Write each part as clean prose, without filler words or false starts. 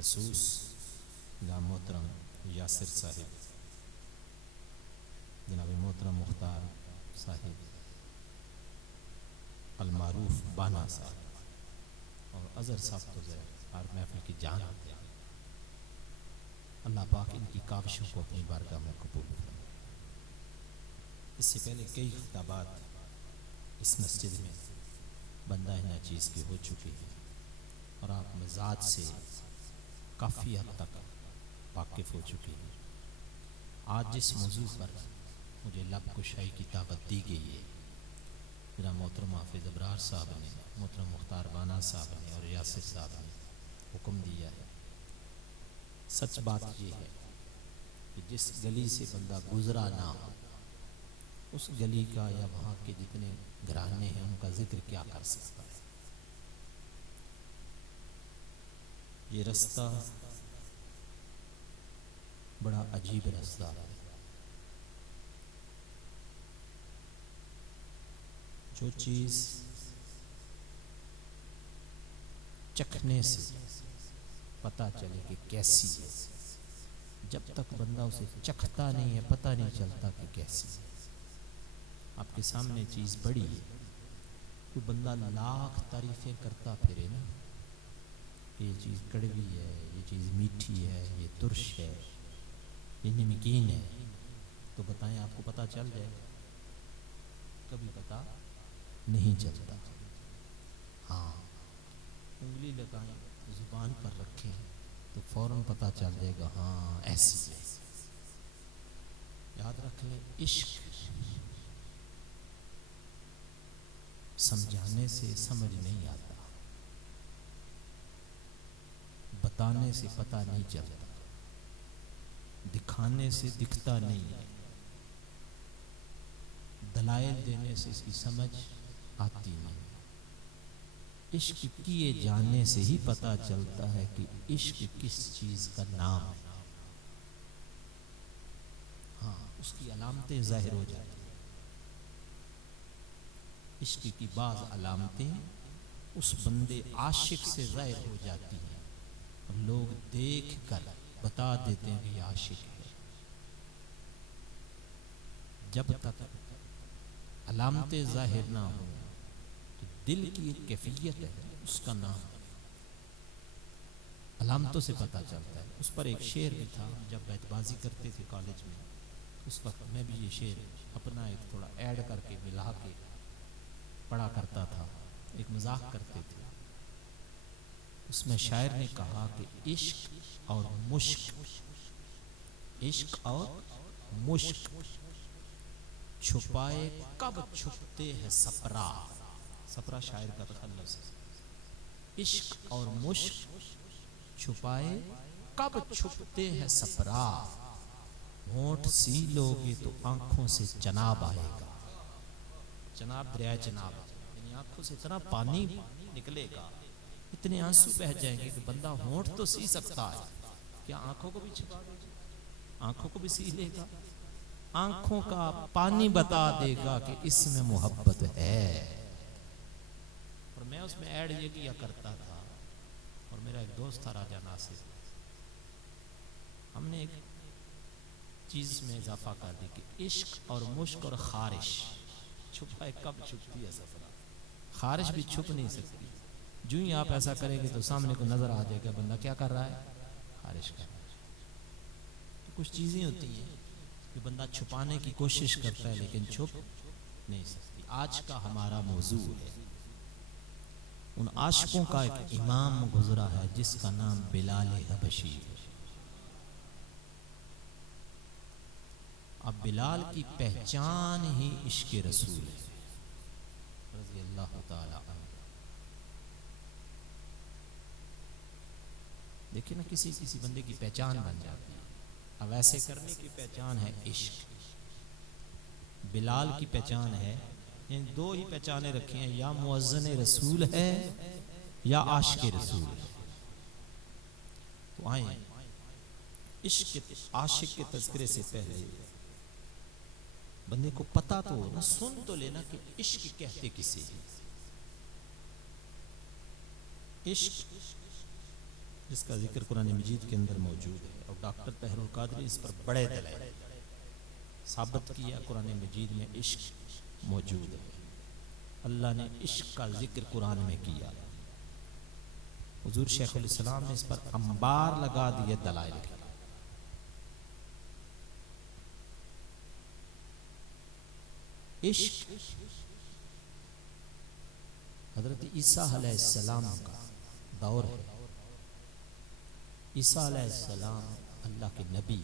खसूस जनाब मोहतरम यासिर साहिब, जनाब मोहतरम मुख्तार साहिब, अलमारूफ बाना साहब और अज़हर साहब तो हर महफिल की जान होते हैं। अल्लाह पाक इनकी काविशों को अपनी बारगाह में कबूल फरमाए। इससे पहले कई खिताबात इस मस्जिद में बंदा हिना चीज़ की हो चुकी है और आप मिजाज से काफ़ी हद तक वाकिफ़ हो चुकी हैं। आज जिस मौजू पर मुझे लब कुशाई की दावत दी गई है, मेरा मोहतरम हाफिज़ अबरार साहब ने, मोहतरम मुख्तार बाना साहब ने और यासिर साहब ने हुक्म दिया है। सच बात ये है कि जिस गली से बंदा गुजरा ना हो, उस गली का या वहाँ के जितने घराने हैं उनका जिक्र क्या कर सकता है। ये रास्ता बड़ा अजीब रास्ता है। जो चीज़ चखने से पता चले कि कैसी है, जब तक बंदा उसे चखता नहीं है पता नहीं चलता कि कैसी है। आपके सामने चीज़ बड़ी है तो बंदा लाख तारीफ़ें करता फिरे ना, ये चीज़ कड़वी है, ये चीज़ मीठी है, ये तुर्श है, ये नमकीन है, तो बताएं आपको पता चल जाएगा? कभी पता नहीं चलता। हाँ, उंगली लगाएं, जुबान पर रखें तो फौरन पता चल जाएगा, हाँ ऐसी है। याद रख लें, इश्क समझाने से समझ नहीं आता, बताने से पता नहीं चलता, दिखाने से दिखता नहीं है, दलाइल देने से इसकी समझ आती नहीं। इश्क किए जाने से ही पता चलता है कि इश्क किस चीज़ का नाम है। हाँ, उसकी अलामतें जाहिर हो जाती हैं। इश्क की बाज़ अलामतें उस बंदे आशिक से जाहिर हो जाती हैं और लोग देख कर बता देते हैं कि ये आशिक है। जब तक अलामतें जाहिर ना हो तो दिल की एक कैफियत है, उसका नाम अलामतों से पता चलता है। उस पर एक शेर भी था, जब बैतबाजी करते थे कॉलेज में, उस वक्त मैं भी ये शेर अपना एक थोड़ा ऐड करके मिला के पढ़ा करता था, एक मजाक करते थे। उसमें शायर ने कहा कि इश्क और मुश्क, इश्क और मुश्क छुपाए कब छुपते हैं सपरा। सपरा शायर का तखल्लुस है। इश्क और मुश्क छुपाए कब छुपते हैं सपरा, होंठ सी लोगे तो आंखों से चनाब आएगा। चनाब दरिया चनाब, यानी आंखों से इतना पानी निकलेगा, इतने आंसू बह जाएंगे कि बंदा होंठ तो सी सकता है, क्या आंखों को भी छिपा देगा, आंखों को भी सी लेगा, आंखों का पानी बता देगा कि इसमें मोहब्बत है। और मैं उसमें ऐड ये किया करता था, और मेरा एक दोस्त था राजा नासिर, हमने एक चीज़ में इजाफा कर दी कि इश्क और मुश्क और खारिश छुपाए कब छुपती है सफरा। खारिश भी छुप नहीं सकती, जो ही आप ऐसा करेंगे तो सामने को नजर आ जाएगा बंदा क्या कर रहा है, खारिश कर रहा है। तो कुछ चीज़ें होती हैं कि बंदा छुपाने की कोशिश करता है लेकिन छुप नहीं सकती। आज का हमारा मौजू है उन आशिकों का एक इमाम गुजरा है जिसका नाम बिलाल हबशी है। अब बिलाल की पहचान ही इश्क रसूल है रज़ी अल्लाह ताला अन्हु। देखिए ना, किसी किसी बंदे की पहचान बन जाती है। अब ऐसे करने की पहचान है इश्क। बिलाल की पहचान है, इन दो ही पहचानें रखी हैं, या मुअज्जिन रसूल है या आशिक रसूल है। तो आए इश्क आशिक के तज़किरे से पहले बंदे को पता तो ना, सुन तो लेना कि इश्क कहते किसे। इश्क जिसका जिक्र कुरान मजीद के अंदर मौजूद है। और डॉक्टर तहरुल कादरी इस पर बड़े दलाइल साबित किया। कुरान मजीद में इश्क मौजूद है, अल्लाह ने इश्क का जिक्र कुरान में किया। हुजूर शेखुल इस्लाम ने इस पर अंबार लगा दिए दलाइल के। इश्क हजरत ईसा अलैहिस्सलाम का दौर है। ईसा अलैहिस्सलाम अल्लाह के नबी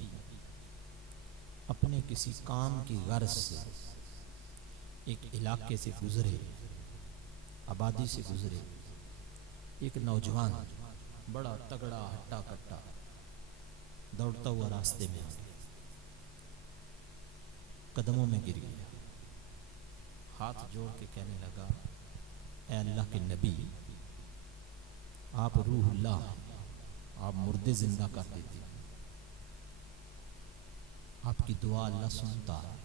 अपने किसी काम की गर्ज से एक इलाके से गुजरे, आबादी से गुजरे। एक नौजवान बड़ा तगड़ा हट्टा कट्टा दौड़ता हुआ रास्ते में आ गया, कदमों में गिर गया, हाथ जोड़ के कहने लगा, ऐ अल्लाह के नबी, आप रूहुल्लाह, आप मुर्दे जिंदा कर देते, आपकी दुआ अल्लाह सुनता है।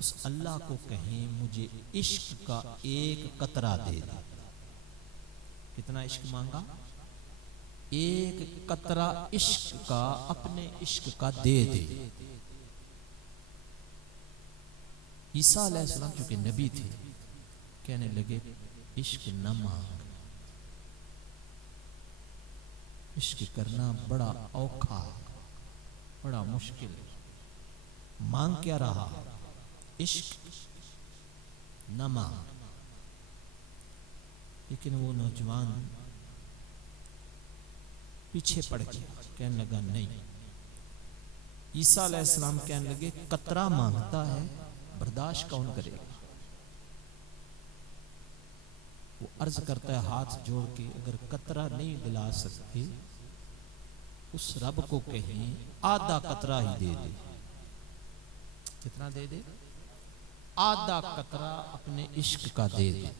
उस अल्लाह को कहें मुझे इश्क का एक कतरा दे दे। कितना इश्क मांगा? एक कतरा इश्क का, अपने इश्क का दे दे। ईसा अलैहिस्सलाम चूंकि नबी थे, कहने लगे इश्क न मांग, इश्क करना बड़ा औखा, बड़ा मुश्किल। मांग क्या रहा? इश्क न मांग। लेकिन वो नौजवान पीछे पड़ गया, कहने लगा नहीं। ईसा अलैहिस्सलाम कहने लगे कतरा मांगता है, बर्दाश्त कौन करेगा? वो अर्ज करता है हाथ जोड़ के, अगर कतरा नहीं दिला सकते उस रब को कहें आधा कतरा ही दे दे। कितना दे दे? आधा कतरा अपने इश्क का दे दे।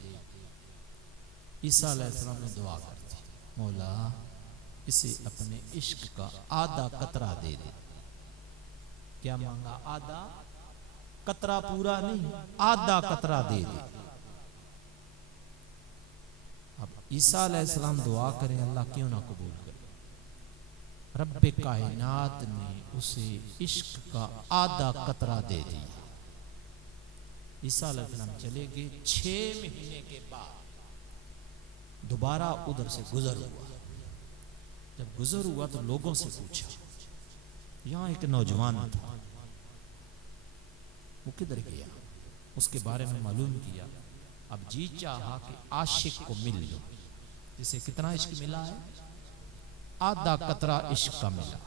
ईसा अलैहिस्सलाम ने दुआ कर दी, मौला इसे अपने इश्क का आधा कतरा दे दे। क्या मांगा? आधा कतरा, पूरा नहीं, आधा कतरा दे दे। अब ईसा अलैहिस्सलाम दुआ करें, अल्लाह क्यों ना कबूल करे? रब्बे कायनात ने उसे इश्क का आधा कतरा दे दिया। ईसा अलैहिस्सलाम चले गए। 6 महीने के बाद दोबारा उधर से गुजर हुआ। जब गुजर हुआ तो लोगों से पूछा, यहां एक नौजवान था, वो किधर गया? उसके बारे में मालूम किया। अब जी चाहा कि आशिक को मिल लो, जिसे कितना इश्क मिला है? आधा कतरा इश्क का मिला।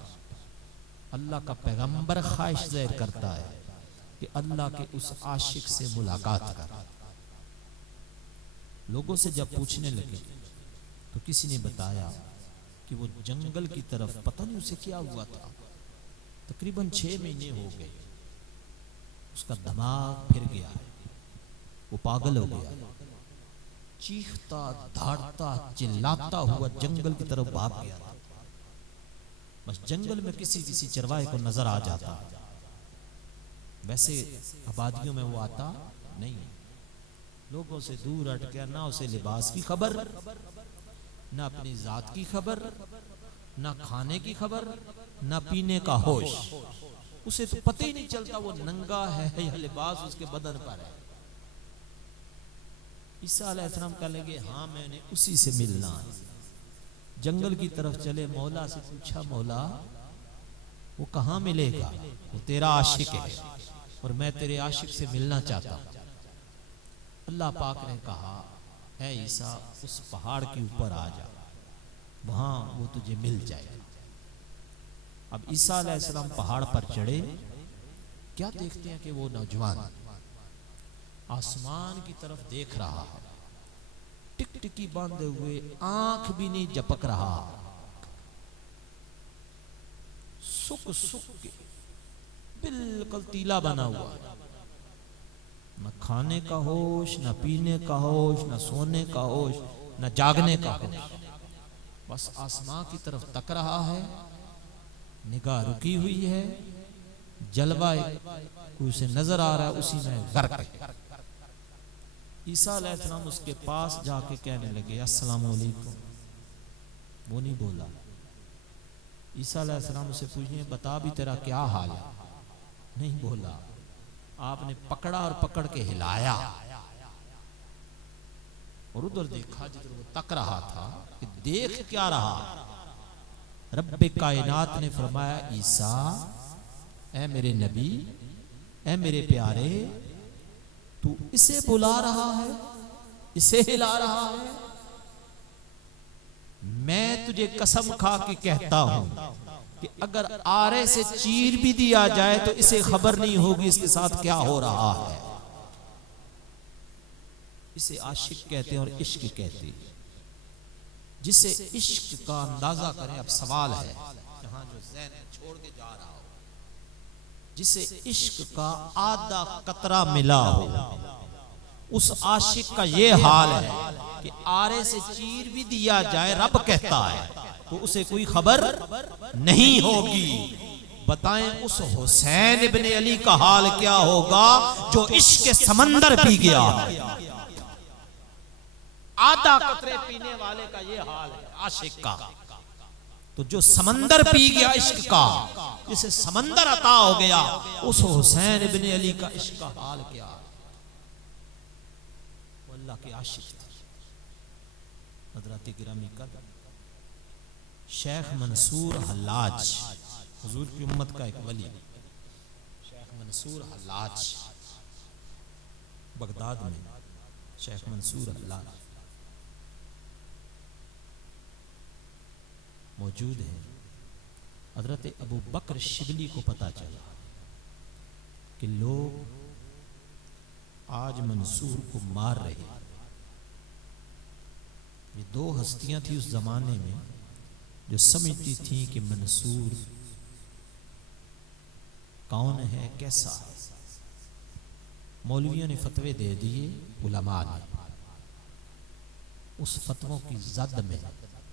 अल्लाह का पैगंबर ख्वाहिश जाहिर करता है कि अल्लाह के उस आशिक से मुलाकात कर। लोगों से जब पूछने लगे तो किसी ने बताया कि वो जंगल की तरफ, पता नहीं उसे क्या हुआ था, तकरीबन 6 महीने हो गए, उसका दिमाग फिर गया है, वो पागल हो गया, चीखता धाड़ता चिल्लाता हुआ जंगल की तरफ भाग गया था। बस जंगल में किसी किसी चरवाहे को नजर आ जाता, वैसे आबादियों में वो आता नहीं। लोगों से दूर हट गया, ना उसे लिबास की खबर, ना अपनी जात की खबर, ना खाने की खबर, ना पीने का होश। उसे तो पता ही नहीं चलता वो नंगा है या लिबास उसके बदन पर है। ईसा अलैहिस्सलाम कह लगे हाँ मैंने उसी से मिलना है। जंगल की तरफ चले, मौला से पूछा, मौला वो कहाँ मिलेगा? वो तेरा आशिक है और मैं तेरे आशिक से मिलना चाहता हूँ। अल्लाह पाक ने कहा, ऐ ईसा उस पहाड़ के ऊपर आ जा, वहां वो तुझे मिल जाएगा। अब ईसा अलैहिस्सलाम पहाड़ पर चढ़े, क्या देखते हैं कि वो नौजवान आसमान की तरफ देख रहा है, टिकटिकी बांधे हुए, आंख भी नहीं झपक रहा, सुख सुख के बिल्कुल तीला बना हुआ, न खाने का होश, न पीने का होश, न सोने का होश, न जागने का होश। बस आसमां की तरफ तक रहा है, निगाह रुकी हुई है, जलवा कोई उसे नजर आ रहा है, उसी में गर्क है। ईसा अलैहिस्सलाम उसके पास जाके कहने लगे, अस्सलाम वालेकुम। वो नहीं बोला। ईसा अलैहिस्सलाम से पूछने बता भी तेरा क्या हाल है, नहीं बोला। आपने पकड़ा और पकड़ के हिलाया और उधर देखा जिधर वो तक रहा था कि देख क्या रहा। रब्बे कायनात ने फरमाया ईसा ऐ मेरे नबी, ऐ मेरे प्यारे, तू इसे बुला रहा है, इसे हिला रहा है। मैं तुझे कसम खा के कहता हूं कि अगर आरे से चीर भी दिया जाए तो इसे खबर नहीं होगी इसके साथ क्या हो रहा है। इसे आशिक कहते हैं और इश्क कहते हैं। जिसे इश्क का अंदाजा करें, अब सवाल है जहां जो ज़हन छोड़ के जा रहा हो, जिसे इश्क का आधा कतरा मिला हो, उस आशिक का ये हाल है कि आरे से चीर भी दिया जाए रब कहता है तो उसे कोई खबर नहीं होगी। बताएं उस हुसैन इब्ने अली का हाल क्या होगा जो इश्क के समंदर पी गया। आधा कतरे पीने वाले का ये हाल है आशिक का। तो जो समंदर पी गया इश्क का, जिसे समंदर अता हो गया, उस हुसैन इब्ने अली का इश्क का हाल क्या। वो अल्लाह के आशिक थे। हज़रात गिरामी का शेख मंसूर हल्लाज, हुजूर की उम्मत का एक वली, शेख मंसूर हल्लाज, बगदाद में शेख मंसूर हल्लाज मौजूद है। हजरत अबू बकर शिबली को पता चला कि लोग आज मंसूर को मार रहे। ये दो हस्तियां थी उस जमाने में जो समझती थी कि मंसूर कौन है, कैसा है। मौलवियों ने फतवे दे दिए, उलमा ने, उस फतवों की जद में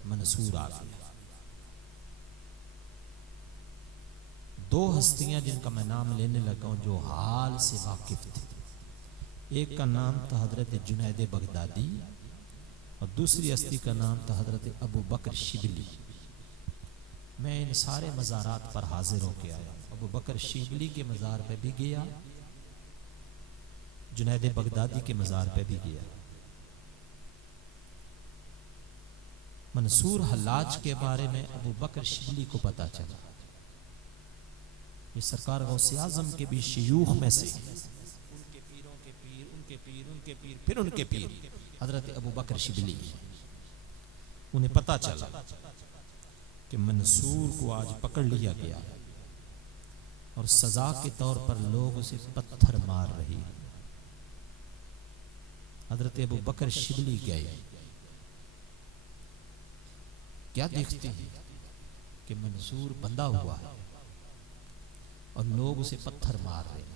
मंसूर आ गया। दो हस्तियां जिनका मैं नाम लेने लगा हूं जो हाल से वाकिफ थे। एक का नाम था हजरत जुनैद बगदादी और दूसरी हस्ती का नाम था हजरत अबू बकर शिबली। मैं इन सारे मज़ारात पर हाजिर होके आया। अबू बकर शिबली के मज़ार पे भी गया, जुनैद बगदादी के मज़ार पे भी गया। मंसूर हल्लाज के बारे में अबू बकर शिबली को पता चला। ये सरकार गौसे आज़म के भी शयूख में से, उनके पीरों के पीर, उनके पीर, उनके पीर, फिर उनके पीर हजरत अबू बकर शिबली। उन्हें पता चला कि मंसूर को आज पकड़ लिया गया और सजा के तौर पर लोग उसे पत्थर मार रही। हजरत अबू बकर शिबली गए, क्या देखते हैं कि मंसूर बंधा हुआ है और लोग उसे पत्थर मार रहे हैं।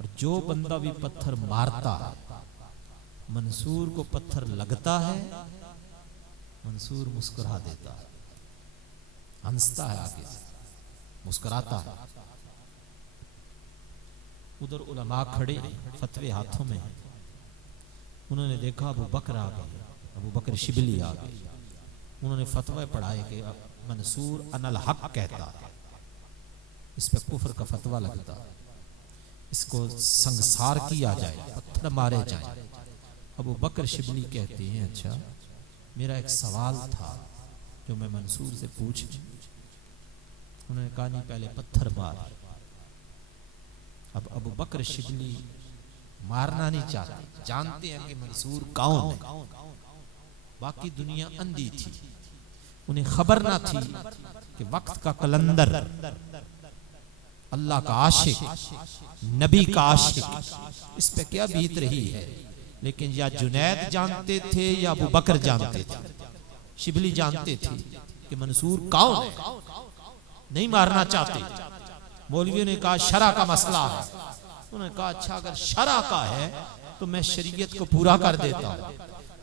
और जो बंदा भी पत्थर मारता है, मंसूर को पत्थर लगता है, मंसूर मुस्कुरा देता है, हंसता है, आगे से मुस्कुराता है। उधर उलमा खड़े, फतवे हाथों में है। उन्होंने देखा अबू बकर आ गए, अबू बकर शिबली आ गए। उन्होंने फतवा पढ़ाए कि मंसूर अनल हक कहता है, इस पे कुफर का फतवा लगता है, इसको संसार किया जाए, पत्थर मारे जाए। अबू बकर शिबली कहते हैं अच्छा मेरा एक सवाल था जो मैं मंसूर से पूछ। उन्होंने कहा नहीं पहले पत्थर मार। अब अबू बकर शिबली मारना नहीं चाहते, जानते हैं कि मंसूर कौन है। बाकी दुनिया अंधी थी, उन्हें खबर ना थी कि वक्त का कलंदर, अल्लाह का आशिक, नबी का आशिक, इस पे क्या बीत रही है। लेकिन या जुनैद जानते थे या अबू बकर जानते थे। शिबली जानते थे कि मंसूर कौन है, नहीं मारना चाहते। मौलवियों ने कहा शरा का मसला है। उन्होंने कहा अच्छा अगर शरा का है तो मैं शरीयत को पूरा कर देता हूं।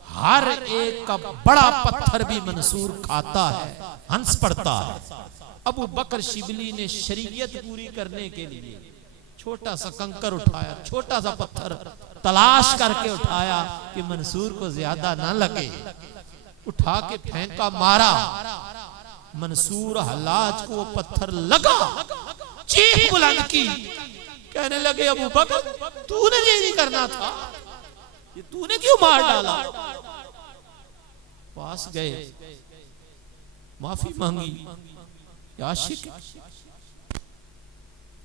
हर एक का बड़ा पत्थर भी मंसूर खाता है, हंस पड़ता है। अबू बकर शिबली ने शरीयत पूरी करने के लिए छोटा सा कंकर उठाया, छोटा सा पत्थर तलाश करके उठाया कि मंसूर को ज्यादा ना लगे। उठा के फेंका, मारा। मंसूर हल्लाज को पत्थर लगा, चीख बुलंद की, कहने लगे अबू बकर तूने ये नहीं करना था, ये तूने क्यों मार डाला। पास गए, माफी मांगी, आशिक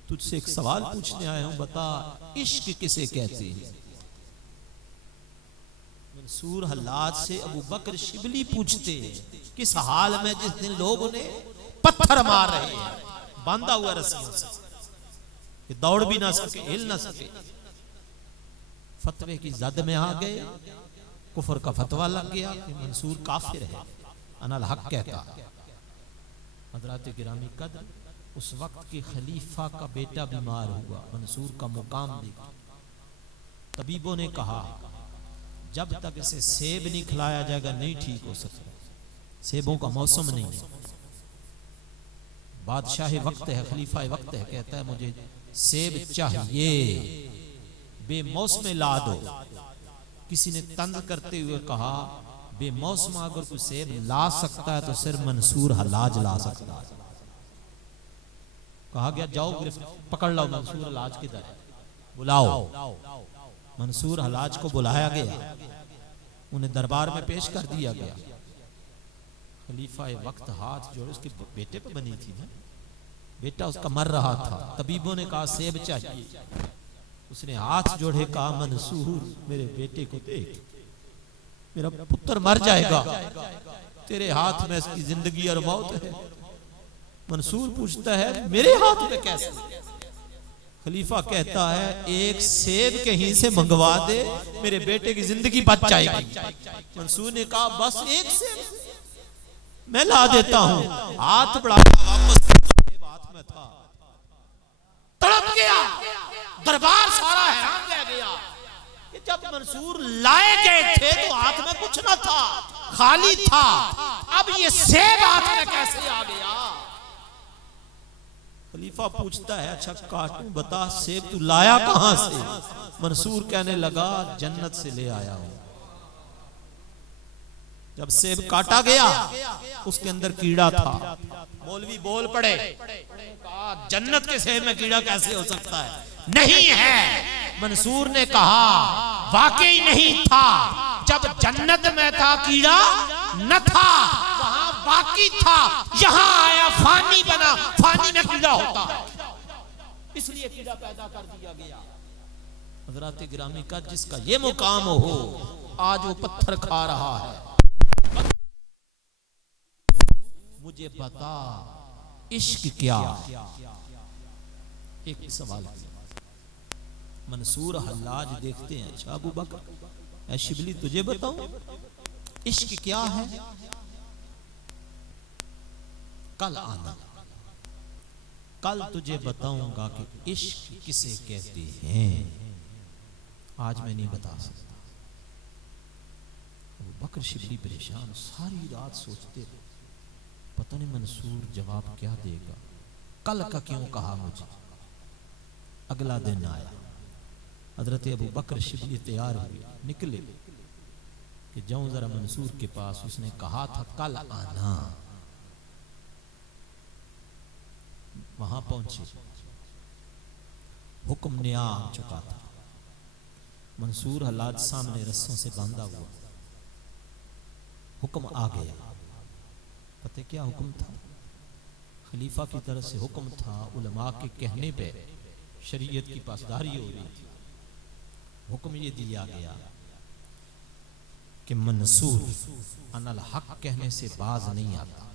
तुझसे एक सवाल पूछने आया हूं, बता इश्क किसे कहते हैं। मंसूर हल्लाज से अबू बकर शिबली पूछते हैं, किस हाल में जिस दिन लोग उन्हें पत्थर मार रहे हैं, बांधा हुआ रस्सियों से, कि दौड़ भी ना सके, हिल ना सके। फतवे की जद में आ गए, कुफर का फतवा लग गया कि मंसूर काफिर है, अनल हक कहता। हजरात गिरामी कद्र, उस वक्त के खलीफा का बेटा बीमार हुआ, मंसूर का मुकाम देखा। तबीबों ने कहा जब तक इसे सेब नहीं खिलाया जाएगा नहीं ठीक हो सकता, सेबों का मौसम नहीं है। बादशाह वक्त है, खलीफा वक्त है, कहता है मुझे सेब चाहिए, बेमौसम ला दो। किसी ने तंज करते हुए कहा बेमौसम अगर कोई सेब ला सकता है तो सिर्फ मंसूर हल्लाज ला सकता है। कहा गया जाओ पकड़ लो मंसूर हल्लाज किधर है, बुलाओ। मंसूर हल्लाज को बुलाया गया, उन्हें दरबार में पेश कर दिया गया। खलीफा वक्त हाथ जोड़े, उसके बेटे पे बनी थी ना, बेटा उसका मर रहा था। तबीबों ने कहा सेब चाहिए, उसने हाथ जोड़े, कहा मंसूर मेरे बेटे को देख, मेरा पुत्र मर जाएगा, तेरे हाथ में इसकी जिंदगी और मौत है। मंसूर पूछता है मेरे हाथ में कैसे। खलीफा कहता है एक सेब कहीं से मंगवा दे, मेरे बेटे की जिंदगी बच जाएगी। मंसूर ने कहा बस एक सेब मैं ला देता हूं। हाथ बढ़ा, वापस सेब हाथ में था, तड़प गया। दरबार सारा हैरान रह गया कि जब मंसूर लाए गए थे तो हाथ में कुछ न था, खाली था, अब ये सेब हाथ में कैसे आ गया। खलीफा पूछता है अच्छा काटूं, बता सेब तू लाया कहां से। मंसूर कहने लगा जन्नत से ले आया हूं। जब सेब काटा गया उसके अंदर कीड़ा था। मौलवी बोल पड़े, कहा जन्नत के सेब में कीड़ा कैसे हो सकता है। नहीं है। मंसूर ने कहा वाकई नहीं था, जब जन्नत में था कीड़ा न था, वहां बाकी था, यहां आया फानी बना, फानी में कीड़ा होता, इसलिए कीड़ा पैदा कर दिया गया। हजरात गिरामी का जिसका ये मुकाम हो, आज वो पत्थर खा रहा है। मुझे बता इश्क क्या। एक सवाल मंसूर हल्लाज देखते हैं, अच्छा अबू बकर शिबली तुझे बताऊं इश्क क्या है। कल आना, कल तुझे बताऊंगा कि इश्क किसे कहते हैं, आज मैं नहीं बता सकता। अबू बकर शिबली परेशान, सारी रात सोचते रहे, पता नहीं मंसूर जवाब क्या देगा। कल का क्यों कहा मुझे। अगला दिन आया, हजरत अबू बकर शिबली तैयार हुए, निकले कि जाऊं जरा मंसूर के पास। उसने कहा था कल आना। वहां पहुंचे, हुक्म ने आ चुका था। मंसूर हल्लाज सामने रस्सों से बांधा हुआ, हुक्म आ गया। पता क्या हुक्म था। खलीफा की तरफ से हुक्म था, उलमा के कहने पे शरीयत की पासदारी हो रही थी। हुक्म ये दिया गया कि मंसूर अनल हक कहने से बाज नहीं आता,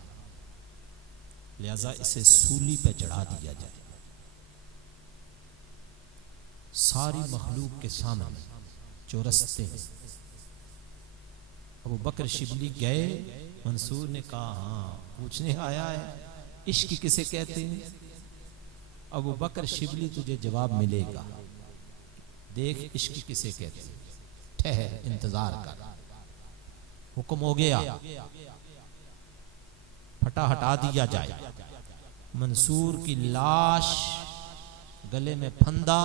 लिहाजा इसे सूली पे चढ़ा दिया जाए। सारी मखलूक के सामने जो रस्ते हैं। अबू बकर शिबली गए, मंसूर ने कहा हाँ पूछने आया है इश्क किसे कहते हैं। अबू बकर शिबली तुझे जवाब मिलेगा, देख इश्क किसे कहते हैं, ठहर इंतजार कर। हुक्म हो गया, फटा हटा दिया जाए। मंसूर की लाश गले में फंदा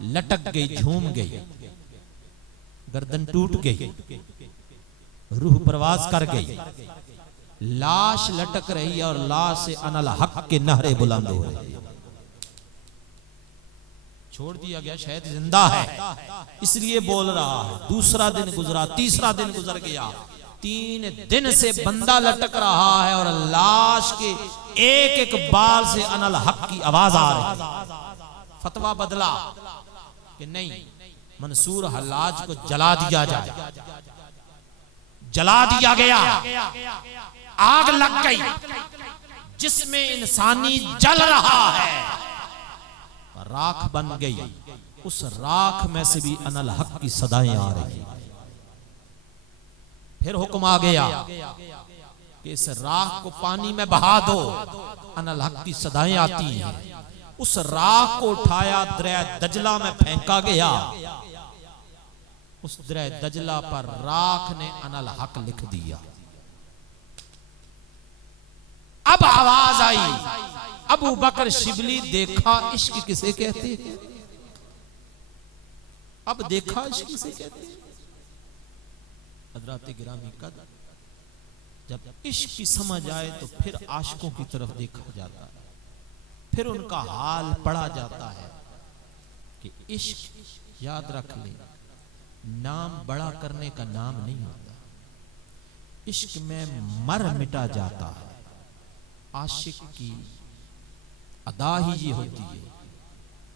लटक गई, झूम गई, गर्दन टूट गई। रूह प्रवास कर गई, लाश लटक रही और लाश से अनल हक के नहरे बुलंद हो रहे। छोड़ दिया गया, शायद जिंदा है इसलिए बोल रहा है। दूसरा दिन गुजरा, तीसरा दिन गुजर गया, 3 दिन से बंदा लटक रहा है और लाश के एक एक बाल से अनल हक की आवाज आ रही है। फतवा बदला कि नहीं, मंसूर हल्लाज को जला दिया जाए। जला दिया गया, आग लग गई जिसमें इंसानी जल रहा है, राख बन गई। उस राख में से भी अनल हक की सदाएं आ रही। फिर हुक्म आ गया कि इस राख को पानी में बहा दो, अनल हक की सदाएं आती हैं। उस राख को उठाया, दरिया दजला में फेंका गया। उस दरिया दजला पर राख ने अनल हक लिख दिया। अब आवाज आई, अबू बकर शिबली, देखा इश्क किसे कहते हैं। अब देखा इश्क किसे कहते हैं। हज़रात गिरामी कदर, जब इश्क की समझ आए तो फिर आशिकों की तरफ देखा जाता है, फिर उनका हाल पढ़ा जाता है कि इश्क, याद रख ले, नाम बड़ा करने का नाम नहीं होता। इश्क में मर मिटा जाता है। आशिक की अदा ही ये होती है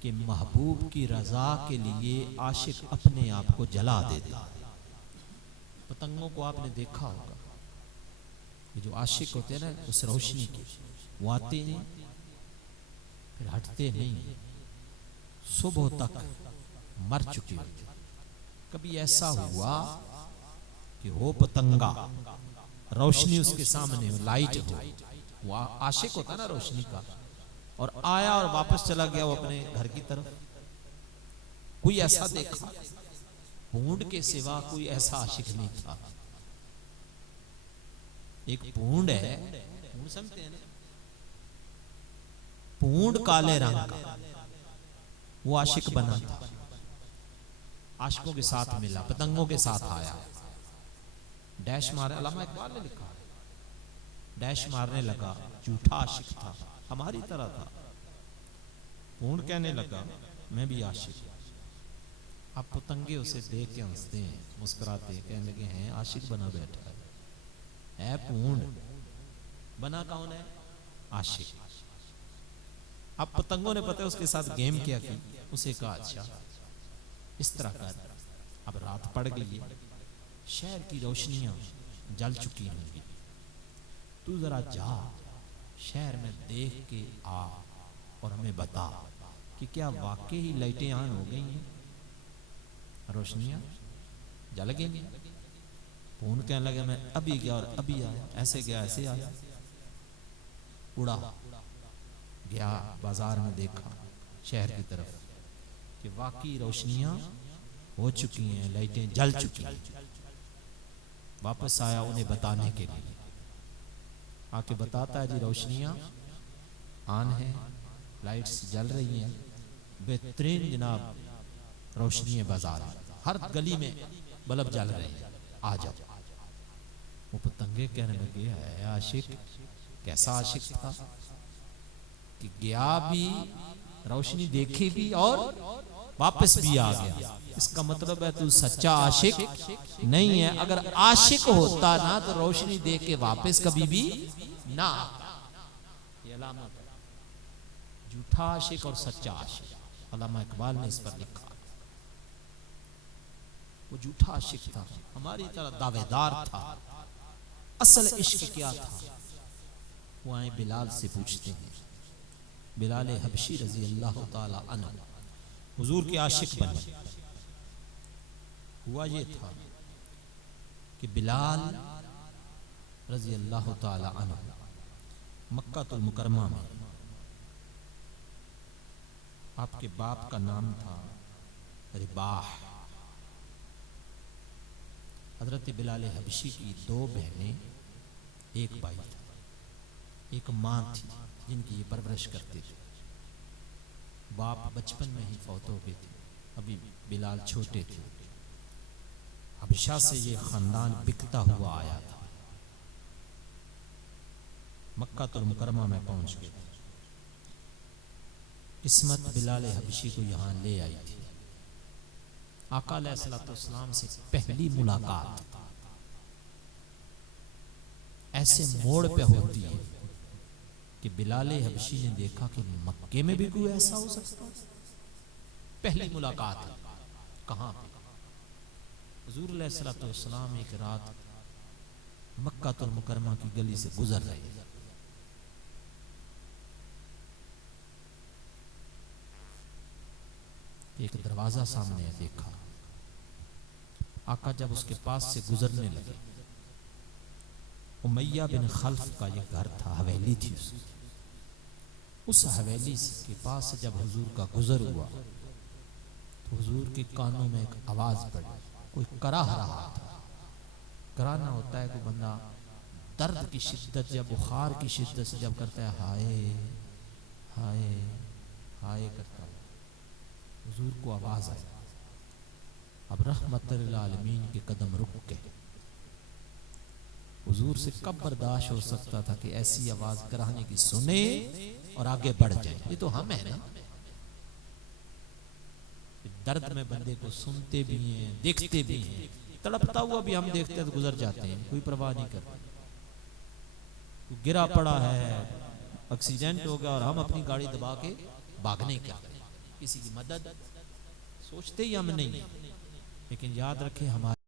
कि महबूब की रजा के लिए आशिक अपने आप को जला देता है। पतंगों को आपने देखा होगा, ये जो आशिक होते हैं ना उस रोशनी के, वो आते नहीं फिर हटते नहीं, सुबह तक मर चुके होते। कभी ऐसा हुआ कि हो पतंगा, रोशनी उसके सामने, लाइट हो, वो आशिक होता ना रोशनी का, और आया और वापस चला गया वो अपने घर की तरफ। कोई ऐसा देखा? पूंड के सिवा कोई ऐसा आशिक नहीं था। एक पूंड है, पूंड समझते हैं ना, पूंड काले रंग का, वो आशिक बना था। आशिकों के साथ मिला, पतंगों के साथ आया, डैश मारे। अल्लामा इकबाल ने लिखा, डैश मारने लगा, झूठा आशिक था, हमारी तरह था। पूर्ण कहने लगा मैं भी आशिक। अब पतंगे उसे देख के हंसते हैं, मुस्कुराते, कहने लगे हैं आशिक बना बैठा है पूर्ण। बना कौन है? आशिक। अब पतंगों ने पता है उसके साथ गेम किया कि उसे कहा अच्छा इस तरह कर, अब रात पड़ गई है, शहर की रोशनियां जल चुकी होंगी, तू जरा जा शहर में देख के आ और हमें बता कि क्या वाकई ही लाइटें ऑन हो गई हैं, रोशनियां जल गई। पूर्ण कहने लगे मैं अभी गया और अभी आया, ऐसे गया ऐसे आया। उड़ा गया, बाजार में देखा शहर की तरफ कि वाकई रोशनियां हो चुकी हैं, लाइटें जल चुकी हैं। वापस आया उन्हें बताने के लिए, आके बताता है जी रोशनियां ऑन है, लाइट्स जल रही हैं, बेहतरीन जनाब रोशनी है, बाजार हर गली में बल्ब जल रहे हैं, आ जाओ। वो पतंगे कहने लगे है आशिक, कैसा आशिक था कि गया भी, रोशनी देखी भी और वापस भी आ गया। इसका मतलब है तू सच्चा आशिक नहीं है। अगर आशिक होता ना तो रोशनी देख के वापस कभी भी ना आता। ये अलामत है झूठा आशिक और सच्चा आशिक। अल्लामा इकबाल ने इस पर लिखा। वो झूठा आशिक था, हमारी तरह दावेदार था। असल इश्क क्या था? वो आए बिलाल से पूछते हैं। बिलाल हबशी रजी अल्लाह ताला अन्हु हुजूर के आशिक बने। हुआ ये था कि बिलाल रजी अल्लाह ताला अन्हु मक्कातुल मुकरमा में, आपके बाप का नाम था रिबाह। हजरत बिलाल हबशी की 2 बहनें, एक भाई था, एक माँ थी जिनकी ये परवरिश करते थे। बाप बचपन में ही फौत हो गए थे, अभी बिलाल छोटे थे। हबशा से ये खानदान बिकता हुआ आया था, मक्कातुल मुकरमा में पहुंच गए। किस्मत बिलाल हबशी को यहाँ ले आई थी। आका अलैहिस्सलाम से पहली मुलाकात ऐसे मोड़ पे होती है कि बिलाल हबशी ने देखा कि मक्के में भी कोई ऐसा हो सकता है। पहली मुलाकात कहाँ पे? हुजूर अलैहिस्सलाम एक रात मक्कातुल मुकरमा की गली से गुजर रहे। एक दरवाजा सामने देखा। आका जब उसके पास से गुजरने लगे, उमैया बिन खल्फ का ये घर था, हवेली थी उसकी। उस हवेली के पास से जब हुजूर का गुजर हुआ तो हुजूर के कानों में एक आवाज पड़ी, कोई कराह रहा था। कराना होता है कि बंदा दर्द की शिद्दत या बुखार की शिद्दत से जब करता है हाय हाय हाय करता है। हुजूर को आवाज आई। अब रहमतुल आलमीन के कदम रुक गए। हुजूर से कब बर्दाश्त हो सकता था कि ऐसी आवाज कराने की सुने और आगे बढ़ जाए? ये तो हम है ना, दर्द में बंदे को सुनते भी हैं, देखते भी हैं, तड़पता हुआ भी हम देखते हैं तो गुजर जाते हैं, कोई परवाह नहीं करते। गिरा पड़ा है, एक्सीडेंट हो गया और हम अपनी गाड़ी दबा के भागने का, किसी की मदद सोचते ही हम नहीं। लेकिन याद रखें हमारे